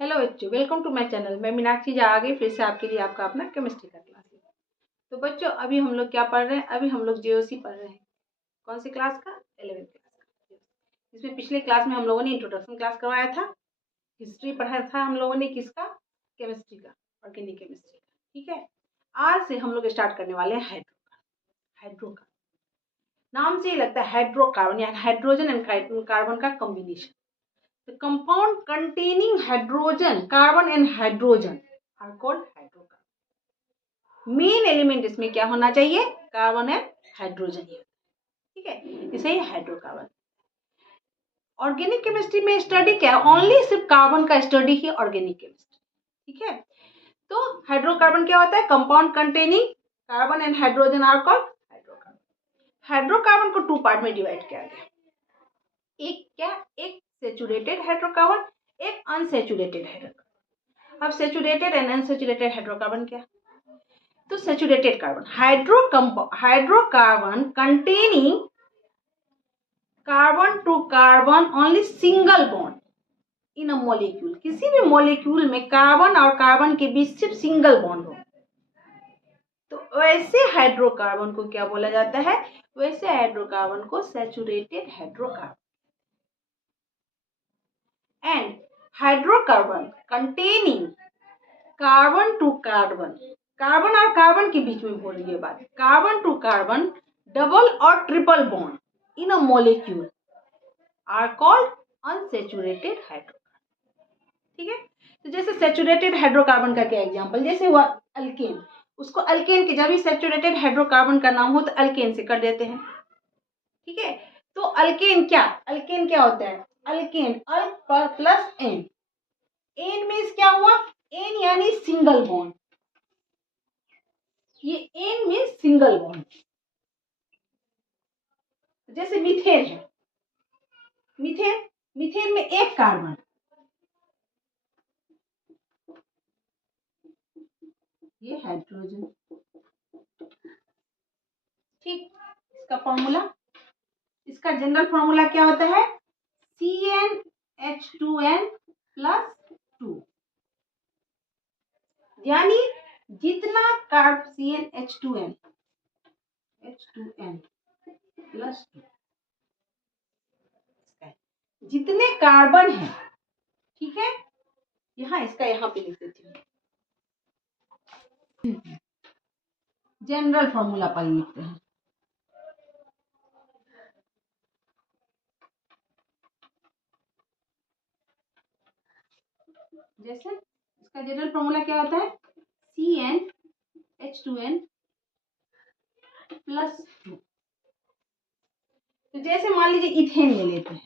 Hello बच्चों, welcome to my channel. मैं मीनाक्षी जा आ गई फिर से आपके लिए आपका अपना केमिस्ट्री का क्लास। तो बच्चों, अभी हम लोग क्या पढ़ रहे हैं? अभी हम लोग जेओसी पढ़ रहे हैं। कौन सी क्लास का? 11वीं क्लास का। इसमें पिछले क्लास में हम लोगों ने इंट्रोडक्शन क्लास करवाया था, हिस्ट्री पढ़ाया था हम लोगों ने किसका? केमिस्ट्री का, ऑर्गेनिक केमिस्ट्री का। ठीक है, आज से हम लोग स्टार्ट करने वाले हैं हाइड्रो का। नाम से ही लगता है हाइड्रोकार्बन, यानी हाइड्रोजन एंड कार्बन का combination. The compound containing hydrogen, carbon and hydrogen are called hydrocarbon. Main element इसमें क्या होना चाहिए? कार्बन एंड हाइड्रोजन ही। ठीक है, इसे ही हाइड्रोकार्बन। ऑर्गेनिक केमिस्ट्री में स्टडी क्या? ओनली सिर्फ कार्बन का स्टडी ही ऑर्गेनिक केमिस्ट्री। ठीक है, तो हाइड्रोकार्बन क्या होता है? Compound containing carbon and hydrogen are called hydrocarbon. Hydrocarbon को टू पार्ट में डिवाइड किया गया। एक सेचुरेटेड हाइड्रोकार्बन, एक अनसेचुरेटेड हाइड्रोकार्बन। अब सेचुरेटेड एंड अनसेचुरेटेड हाइड्रोकार्बन क्या? तो saturated carbon hydrocarbon containing carbon to carbon only single bond in a molecule. किसी भी मॉलिक्यूल में कार्बन और कार्बन के बीच सिर्फ सिंगल बॉन्ड हो, तो वैसे हाइड्रोकार्बन को क्या बोला जाता है? वैसे हाइड्रोकार्बन को saturated hydrocarbon. And hydrocarbon containing carbon to carbon, carbon और कार्बन के बीच में बोल रही है बात, कार्बन टू कार्बन डबल और triple bond in a molecule are called unsaturated hydrocarbon. ठीक है, तो जैसे सैचुरेटेड हाइड्रोकार्बन का क्या एग्जांपल? जैसे हुआ अल्केन, उसको अल्केन के जब भी सैचुरेटेड हाइड्रोकार्बन का नाम हो तो अल्केन से कर देते हैं। ठीक है, तो अल्केन क्या होता है? अल्केन अल प्लस एन। एन मीन्स क्या हुआ? एन यानी सिंगल बॉन्ड। ये एन मीन्स सिंगल बॉन्ड। जैसे मीथेन है, मीथेन में एक कार्बन, ये हाइड्रोजन। ठीक, इसका फॉर्मूला, इसका जनरल फॉर्मूला क्या होता है? CnH2n प्लस 2, यानी जितना कार्ब CnH2n प्लस 2, जितने कार्बन है। ठीक है, इसका यहाँ पे लिख देती हूँ, जनरल फॉर्मूला पर लिखते हैं। जैसे इसका जनरल फॉर्मूला क्या होता है? CnH2n plus 2। तो जैसे मान लीजिए इथेन ले लेते हैं,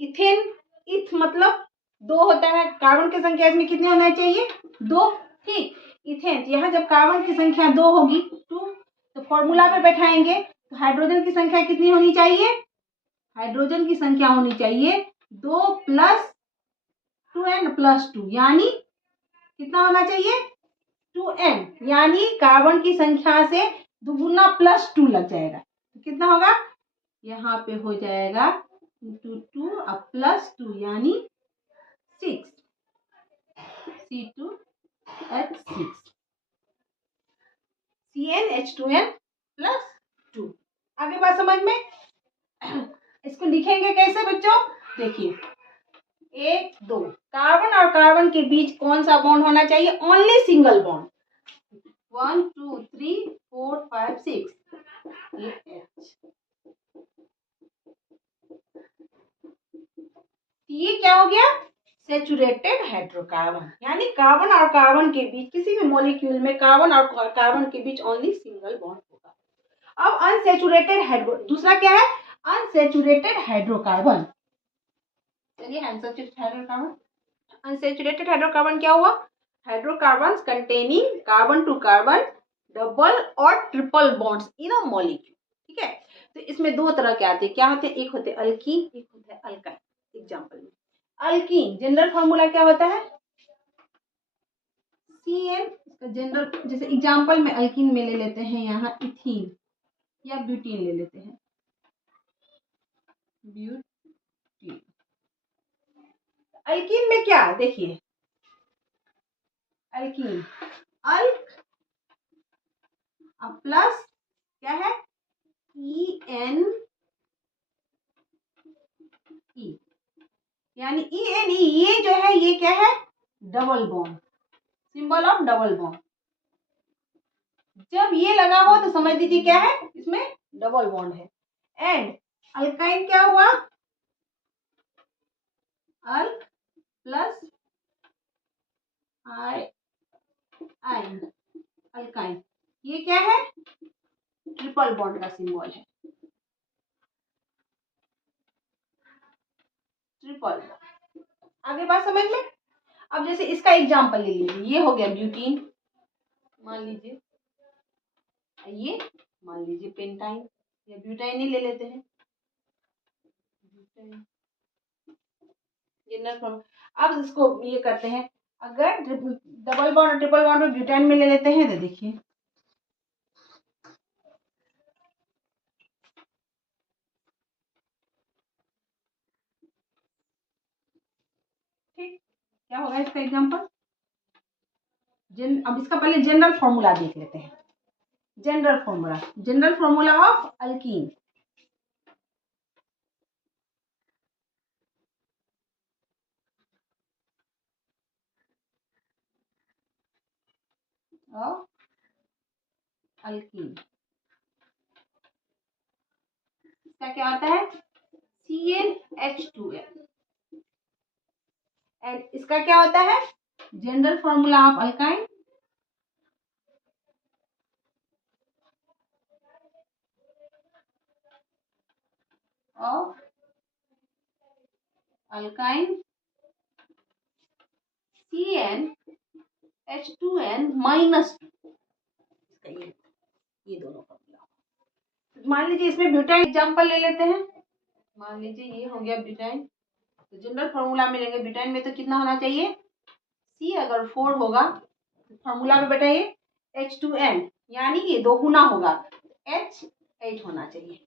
इथेन इथ मतलब दो होता है, कार्बन की संख्या इसमें कितनी होना चाहिए? 2। ठीक, इथेन यहाँ जब कार्बन की संख्या 2 होगी 2, तो फॉर्मूला पे बैठाएंगे तो हाइड्रोजन की संख्या कितनी होनी चाहिए? हाइड्रोजन की संख्या होनी चाहिए 2 प्लस 2n प्लस 2, यानी कितना होना चाहिए? 2n, यानी कार्बन की संख्या से दुगुना प्लस 2 लग जाएगा, तो कितना होगा? यहाँ पे हो जाएगा इंटू 2 अब प्लस 2, यानी 6, C2H6, CnH2n प्लस 2। आगे बात समझ में? इसको लिखेंगे कैसे बच्चों? देखिए 1 2, कार्बन और कार्बन के बीच कौन सा बॉन्ड होना चाहिए? Only single bond. 1 2 3 4 5 6, ये H। ये क्या हो गया? सेचुरेटेड हाइड्रोकार्बन, यानी कार्बन और कार्बन के बीच, किसी भी मॉलिक्यूल में कार्बन और कार्बन के बीच ओनली सिंगल बॉन्ड होगा। अब अनसैचुरेटेड दूसरा क्या है? Unsaturated hydrocarbon. चलिए अनसैचुरेटेड हाइड्रोकार्बन क्या हुआ? Hydrocarbons containing carbon to carbon double और triple bonds in a molecule. ठीक है, तो इसमें दो तरह के आते हैं। क्या होते हैं? एक होते हैं अल्कीन, एक होते हैं अल्काइन। एग्जांपल में अल्कीन जनरल फॉर्मूला क्या होता है? CN, जनरल जैसे एग्जांपल में अल्कीन में ले लेते हैं यहाँ इथीन या ब्यूटीन ले लेते हैं, अल्कीन में क्या देखिए, अल्कीन अल्क अब प्लस क्या है ENE, यानी ENE ये जो है ये क्या है double bond, symbol of double bond. जब ये लगा हो तो समझ लीजिए क्या है इसमें डबल बॉन्ड है। एंड अल्काइन क्या हुआ, अल्क प्लस आइन, अल्काइन ये क्या है ट्रिपल बॉन्ड का सिंबल है, ट्रिपल बॉन्ड। आगे बात समझ में। अब जैसे इसका एग्जांपल ले लीजिए, ये हो गया ब्यूटीन मान लीजिए, ये मान लीजिए पेंटाइन या ब्यूटाइन ही ले लेते हैं, जनरल फॉर्म। अब इसको ये करते हैं, अगर डबल बॉन्ड और ट्रिपल बॉन्ड में ब्यूटाइन में ले लेते हैं तो देखिए ठीक क्या होगा इसका एग्जांपल। अब इसका पहले जनरल फॉर्मूला देख लेते हैं, general formula of alkyne. Alkyne इसका क्या आता है CnH2n, एंड इसका क्या होता है general formula of alkyne, of alkyne CnH2n minus 2, ये दोनों फॉर्मूला। मान लीजिए इसमें ब्यूटाइन एग्जांपल ले लेते हैं, मान लीजिए ये हो गया ब्यूटाइन, तो जनरल फॉर्मूला में लेंगे ब्यूटाइन में तो कितना होना चाहिए C अगर 4 होगा तो फॉर्मूला में बैठाइए H2n, यानी ये 2 गुना होगा H 8 होना चाहिए।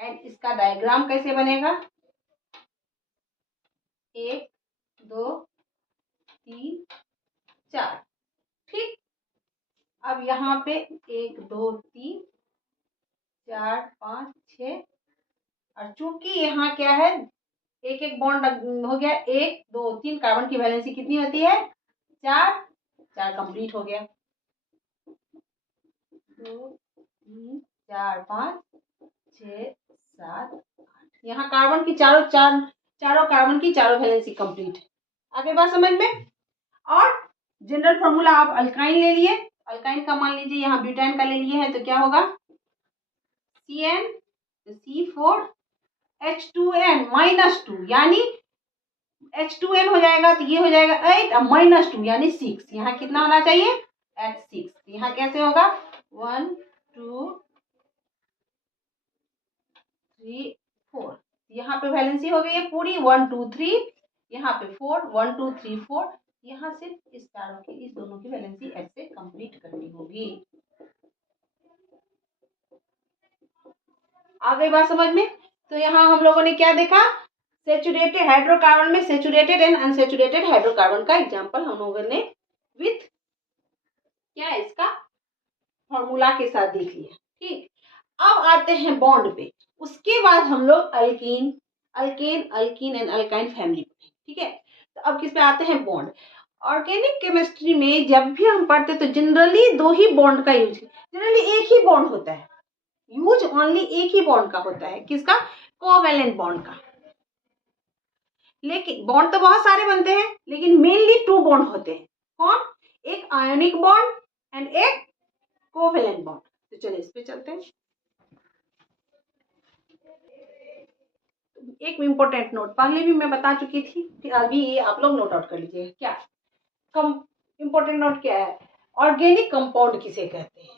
एंड इसका डायग्राम कैसे बनेगा 1 2 3 4, ठीक। अब यहाँ पे 1 2 3 4 5 6, और चूंकि यहाँ क्या है एक एक बॉन्ड हो गया, 1 2 3 कार्बन की वैलेंसी कितनी होती है 4, 4 कंप्लीट हो गया, 2 3 4 5 6 7 8, यहाँ कार्बन की चारों कार्बन की चारों वैलेंसी कंप्लीट है। आगे बात समझ में। और जनरल फॉर्मूला आप अल्काइन ले लिए, अल्काइन का मान लीजिए यहाँ ब्यूटाइन का ले लिए हैं तो क्या होगा CN C4H2n माइनस 2, यानी H2n हो जाएगा तो ये हो जाएगा 8 और माइनस 2 यानी 6, यहाँ कितना होना चाहिए H6, यहाँ कैसे होगा 1 2 3 4, यहाँ पे वैलेंसी हो गई है पूरी 1 2 3, यहाँ पे 4 1 2 3 4, यहाँ सिर्फ इस चारों की इस दोनों की वैलेंसी ऐसे कंप्लीट करनी होगी। आगे बात समझ में। तो यहाँ हम लोगों ने क्या देखा, सेचुरेटेड हाइड्रोकार्बन में सेचुरेटेड एंड अनसेचुरेटेड हाइड्रोकार्बन का एग्जांपल हम लोगों ने विथ क्या है इसका फॉर्मूला के साथ देख लिया, ठीक। अब आते हैं बॉन्ड पे, उसके बाद हम लोग alkyne alkane alkene and alkyne family पे, ठीक है। तो अब किस पे आते हैं बॉन्ड। ऑर्गेनिक केमिस्ट्री में जब भी हम पढ़ते तो जनरली 2 ही बॉन्ड का यूज, जनरली एक ही बॉन्ड होता है, यूज ओनली एक ही बॉन्ड का होता है, किसका कोवेलेंट बॉन्ड का। लेकिन बॉन्ड तो बहुत सारे बनते हैं लेकिन मेनली 2 बॉन्ड होते हैं, कौन, एक आयोनिक बॉन्ड एंड एक कोवेलेंट बॉन्ड। तो चलिए इस पे चलते हैं। एक इम्पोर्टेंट नोट पहले भी मैं बता चुकी थी, फिर अभी ये आप लोग नोट आउट कर लीजिए। क्या इम्पोर्टेंट नोट क्या है, ऑर्गेनिक कंपाउंड किसे कहते हैं,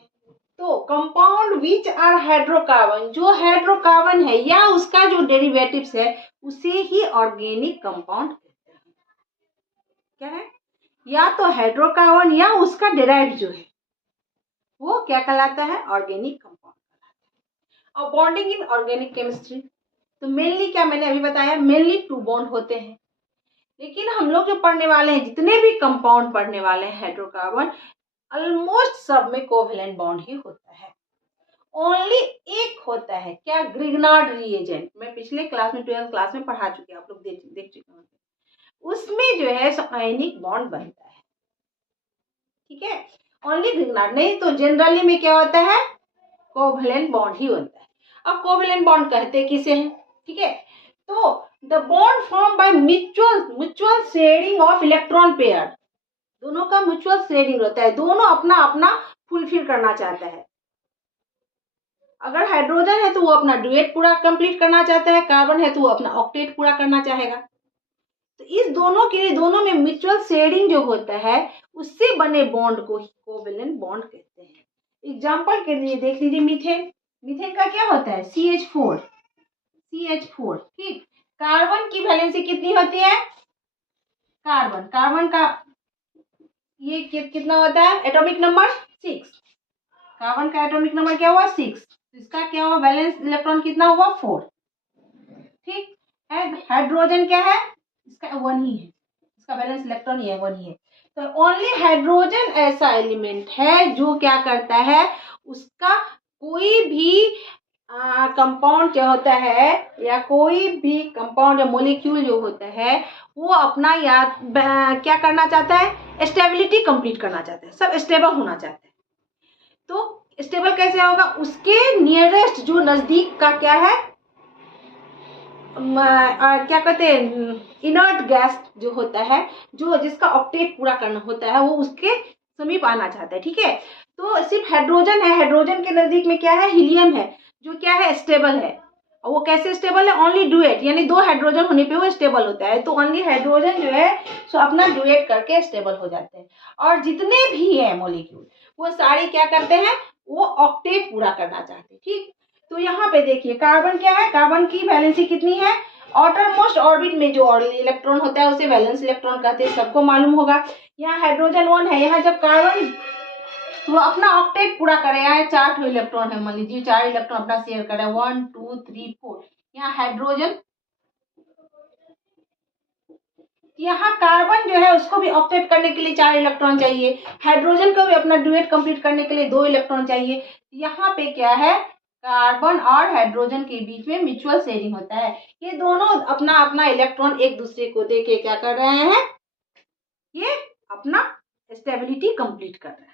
तो कंपाउंड विच आर हाइड्रोकार्बन, जो हाइड्रोकार्बन है या उसका जो डेरिवेटिव्स है उसे ही ऑर्गेनिक कंपाउंड कहते हैं। क्या है, या तो हाइड्रोकार्बन या उसका डेराइव जो है वो क्या कहलाता है ऑर्गेनिक कंपाउंड कहलाता है। और बॉन्डिंग इन ऑर्गेनिक केमिस्ट्री, तो मेनली क्या मैंने अभी बताया, मेनली 2 बॉन्ड होते हैं। लेकिन हम लोग जो पढ़ने वाले हैं, जितने भी कंपाउंड पढ़ने वाले हैं हाइड्रोकार्बन, ऑलमोस्ट सब में कोवेलेंट बॉन्ड ही होता है। ओनली एक होता है क्या, ग्रिग्नार्ड रिएजेंट। मैं पिछले क्लास में 12th क्लास में पढ़ा चुकी हूँ, आप लोग देख चुके होंगे। उसमें जो है आयनिक बॉन्ड बनता है, ठीक है, ओनली ग्रिग्नार्ड। नहीं तो जनरली में क्या होता है, कोवेलेंट बॉन्ड ही बनता है। अब कोवेलेंट बॉन्ड कहते किसे हैं, ठीक है, तो the bond form by mutual sharing of electron pair. दोनों का म्यूचुअल शेयरिंग होता है, दोनों अपना अपना फुलफिल करना चाहता है। अगर हाइड्रोजन है तो वो अपना डुएट पूरा कंप्लीट करना चाहता है, कार्बन है तो वो अपना ऑक्टेट पूरा करना चाहेगा। तो इस दोनों के लिए, दोनों में म्यूचुअल शेयरिंग जो होता है, उससे बने बॉन्ड को ही कोवेलेंट बॉन्ड कहते हैं। एग्जाम्पल के लिए देख लीजिए मीथेन। मीथेन का क्या होता है, CH4, ठीक। कार्बन की वैलेंसी कितनी होती है, कार्बन का ये कितना होता है, एटॉमिक नंबर 6। कार्बन का एटॉमिक नंबर क्या हुआ, 6। इसका क्या हुआ, वैलेंस इलेक्ट्रॉन कितना हुआ, 4, ठीक। एंड हाइड्रोजन क्या है, इसका 1 ही है, इसका वैलेंस इलेक्ट्रॉन ये 1 ही है। तो ओनली हाइड्रोजन ऐसा एलिमेंट है जो क्या करता है, उसका कोई भी कंपाउंड जो होता है, या कोई भी कंपाउंड या मोलिक्यूल जो होता है, वो अपना याद क्या करना चाहता है, स्टेबिलिटी कंप्लीट करना चाहता है, सब स्टेबल होना चाहता है। तो स्टेबल कैसे होगा, उसके नियरेस्ट जो नजदीक का क्या है, क्या कहते हैं, इनर्ट गैस जो होता है, जो जिसका ऑक्टेट पूरा करना होता है, वो उसके समीप आना चाहता है, ठीक है। तो सिर्फ हाइड्रोजन है, हाइड्रोजन के नजदीक में क्या है, हीलियम है, जो क्या है, स्टेबल है। और वो कैसे स्टेबल है, ओनली डुएट, यानी 2 हाइड्रोजन होने पे वो स्टेबल होता है। तो ओनली हाइड्रोजन जो है सो अपना डुएट करके स्टेबल हो जाते हैं। और जितने भी है मॉलिक्यूल, वो सारे क्या करते हैं, वो ऑक्टेट पूरा करना चाहते हैं, ठीक। तो यहाँ पे देखिए कार्बन क्या है, कार्बन की वैलेंसी कितनी है, आउटर मोस्ट ऑर्बिट में जो इलेक्ट्रॉन होता है उसे वैलेंस इलेक्ट्रॉन कहते हैं, सबको मालूम होगा। यहाँ हाइड्रोजन 1 है, यहाँ जब कार्बन तो अपना ऑक्टेट पूरा करेगा, 4 इलेक्ट्रॉन है, मान लीजिए 4 इलेक्ट्रॉन अपना शेयर करे, 1 2 3 4। यहाँ हाइड्रोजन, यहाँ कार्बन जो है उसको भी ऑक्टेट करने के लिए 4 इलेक्ट्रॉन चाहिए, हाइड्रोजन को भी अपना डुएट कंप्लीट करने के लिए 2 इलेक्ट्रॉन चाहिए। यहाँ पे क्या है, कार्बन और हाइड्रोजन के बीच में म्यूचुअल शेयरिंग होता है। ये दोनों अपना अपना इलेक्ट्रॉन एक दूसरे को देके क्या कर रहे हैं, ये अपना स्टेबिलिटी कंप्लीट कर रहे हैं।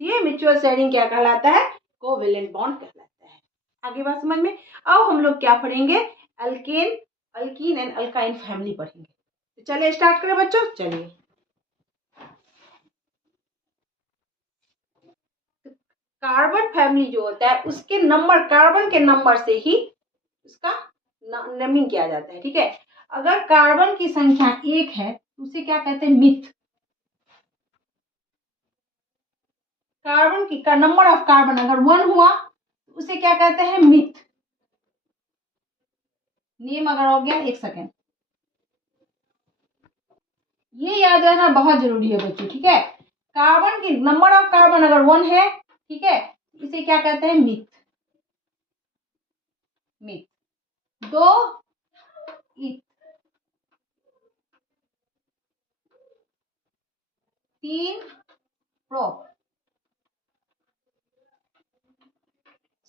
ये म्यूचुअल शेयरिंग क्या कहलाता है, कोवेलेंट बॉन्ड कहलाता है। आगे बात समझ में। अब हम लोग क्या पढ़ेंगे, अल्कीन एंड अल्काइन फैमिली पढ़ेंगे। तो चलिए स्टार्ट करें बच्चों, चलिए। कार्बन फैमिली जो होता है उसके नंबर, कार्बन के नंबर से ही उसका नेमिंग किया जाता है, ठीक है। अगर कार्बन की संख्या 1 है तो उसे क्या कहते हैं, मिथ। कार्बन की का नंबर ऑफ कार्बन अगर 1 हुआ तो उसे क्या कहते हैं, मिथ। नेम अगर हो गया, 1 सेकेंड, ये याद रखना बहुत जरूरी है बच्चों, ठीक है। कार्बन की नंबर ऑफ कार्बन अगर 1 है, ठीक है, इसे क्या कहते हैं, मिथ। 2 इथ, 3 प्रोप,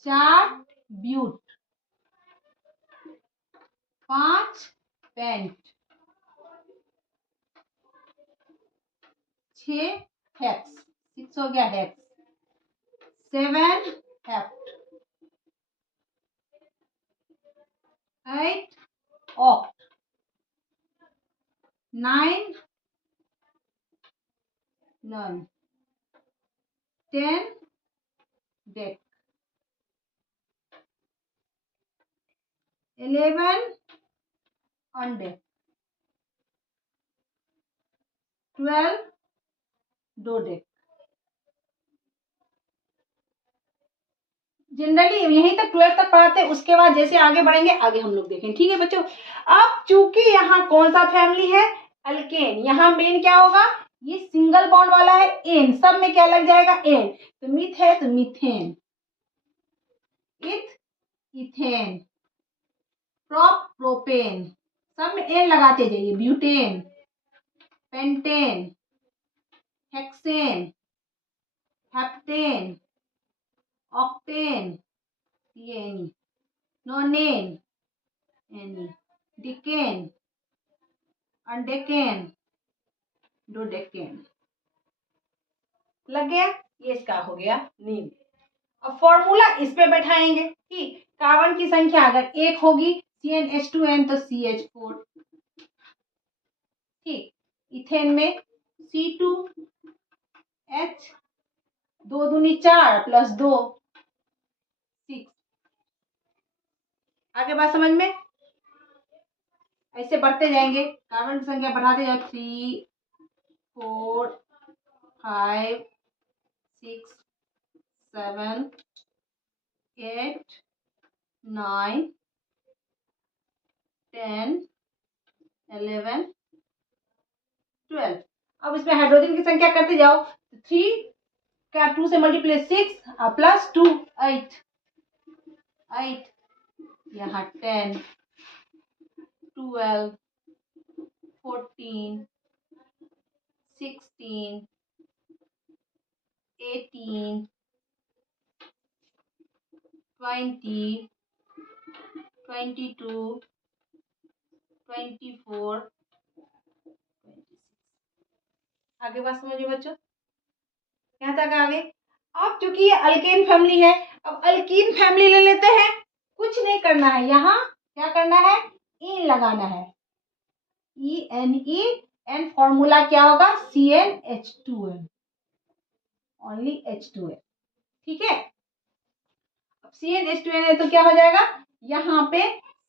4 ब्यूट, 5 पेंट, 6 हेक्स, 6 हो गया hex, 7 hept, 8 oct, 9 non, 10 dec, 11 undec, 12 dodec. Generally यहीं तक 12 तक पढ़ाते हैं, उसके बाद जैसे आगे बढ़ेंगे आगे हम लोग देखें, ठीक है बच्चों। अब चूंकि यहाँ कौन सा फैमिली है, अल्केन, यहाँ मेन क्या होगा, ये सिंगल बॉन्ड वाला है, एन, सब में क्या लग जाएगा, एन। तो मिथ है तो मिथेन, इथ इथेन, प्रोपेन, सब में एन लगाते जाइए, butane, pentane, hexane, heptane, octane, ये एनी, नोनेन, एनी, डिकेन, अनडेकेन, डोडेकेन। लग गया, ये इसका हो गया नेम। अब फॉर्मूला इस पे बैठाएंगे। ठीक, कार्बन की संख्या अगर 1 होगी CnH2n तो CH4। ठीक, इथेन में C2H, 2 दूनी 4 प्लस 2 6। आगे बात समझ में? ऐसे बढ़ते जाएंगे, कार्बन की संख्या बढ़ाते जाओ, 3 4 5 6 7 8 9 10 11 12। अब इसमें हाइड्रोजन की संख्या करते जाओ, 3 का 2 से मल्टीप्लाई 6 प्लस 2 8, यहाँ 10 12 14 16 18 20 22 24 26। आगे बात समझिए बच्चों, यहाँ तक आगे। अब चूंकि ये अल्केन फैमिली है, अब अल्कीन फैमिली ले लेते हैं। कुछ नहीं करना है, यहाँ क्या करना है, इन लगाना है, ENE, एंड फॉर्मूला क्या होगा, CnH2n, ओनली H2n। ठीक है, अब CnH2n है तो क्या हो जाएगा, यहाँ पे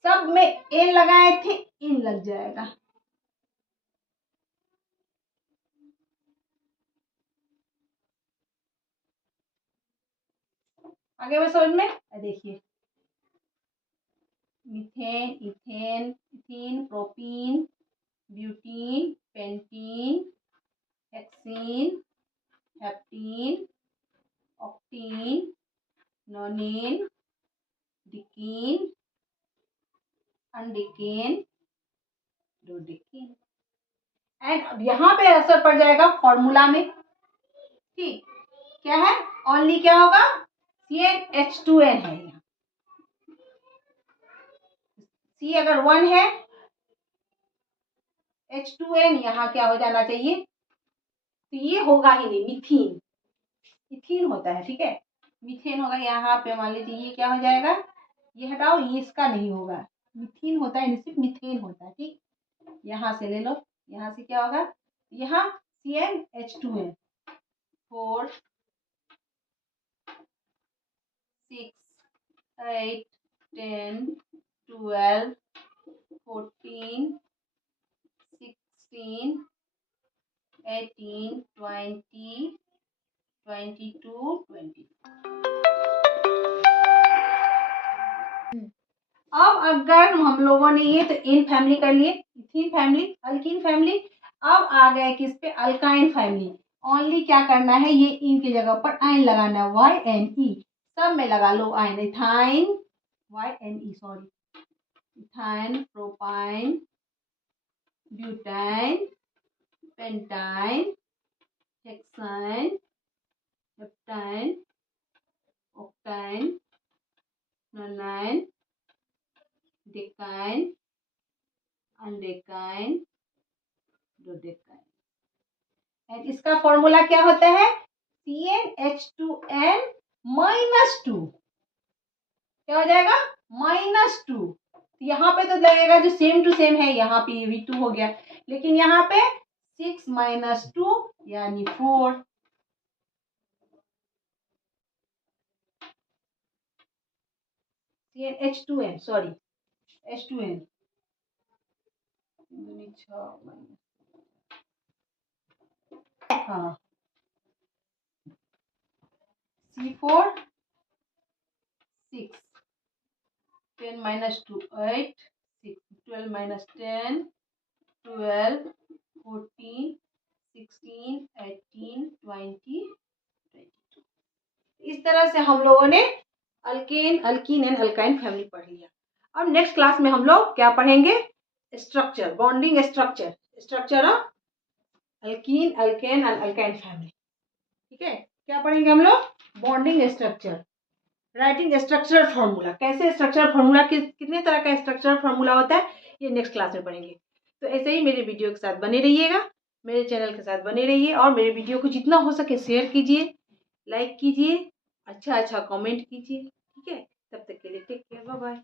सब में एन लगाए थे, इन लग जाएगा। आगे में समझ में देखिए, methane, ethane, ethene, propene, butene, pentene, hexene, heptene, octene, nonene, decene, undecene, dodecene. And यहाँ पे असर पड़ जाएगा फॉर्मूला में। ठीक, क्या है, ओनली क्या होगा, CnH2n है, यहाँ C अगर 1 है, H2n यहाँ क्या हो जाना चाहिए, तो ये होगा ही नहीं, मिथीन, इथीन होता है। ठीक है, मीथेन होगा, यहाँ पे मान लीजिए ये क्या हो जाएगा, ये हटाओ, ये इसका नहीं होगा, मिथीन होता है, सिर्फ मिथेन होता है। ठीक, यहाँ से ले लो, यहाँ से क्या होगा, यहाँ CnH2n 4 6 8 10 12 14 16 18 20 22 20। अब अगर हम लोगों ने ये तो इन फैमिली कर लिए, इथीन फैमिली, अल्कीन फैमिली। अब आ गए किस पे, अल्काइन फैमिली। ओनली क्या करना है, ये इन की जगह पर आइन लगाना है, YNE, सब में लगा लो yne, ethyne, YNE sorry, ethyne, propyne, butyne, pentyne, hexyne, heptyne, octyne, nonyne, decyne, undecyne, dodecyne. And इसका फॉर्मूला क्या होता है, CnH2n -2। क्या हो जाएगा, -2। यहाँ पे तो लगेगा जो सेम टू सेम है, यहाँ पे V2 हो गया, लेकिन यहाँ पे 6 - 2 यानी 4। CnH2n सॉरी, H2n, हाँ, C4 6, 10 - 2 8, 6 12 - 10 12 14 16 18 20 22। इस तरह से हम लोगों ने alkane, alkyne and alkyne family पढ़ लिया। अब नेक्स्ट क्लास में हम लोग क्या पढ़ेंगे, structure, bonding structure, structure of alkyne, alkane and alkyne family. ठीक है, क्या पढ़ेंगे हम लोग, bonding structure, writing structural formula, कैसे स्ट्रक्चरल फॉर्मूला, कितने तरह का स्ट्रक्चरल फॉर्मूला होता है, ये नेक्स्ट क्लास में पढ़ेंगे। तो ऐसे ही मेरे वीडियो के साथ बने रहिएगा, मेरे चैनल के साथ बने रहिए और मेरे वीडियो को जितना हो सके शेयर कीजिए, लाइक कीजिए, अच्छा कमेंट कीजिए। ठीक है, तब तक के लिए टेक केयर, बाय बाय।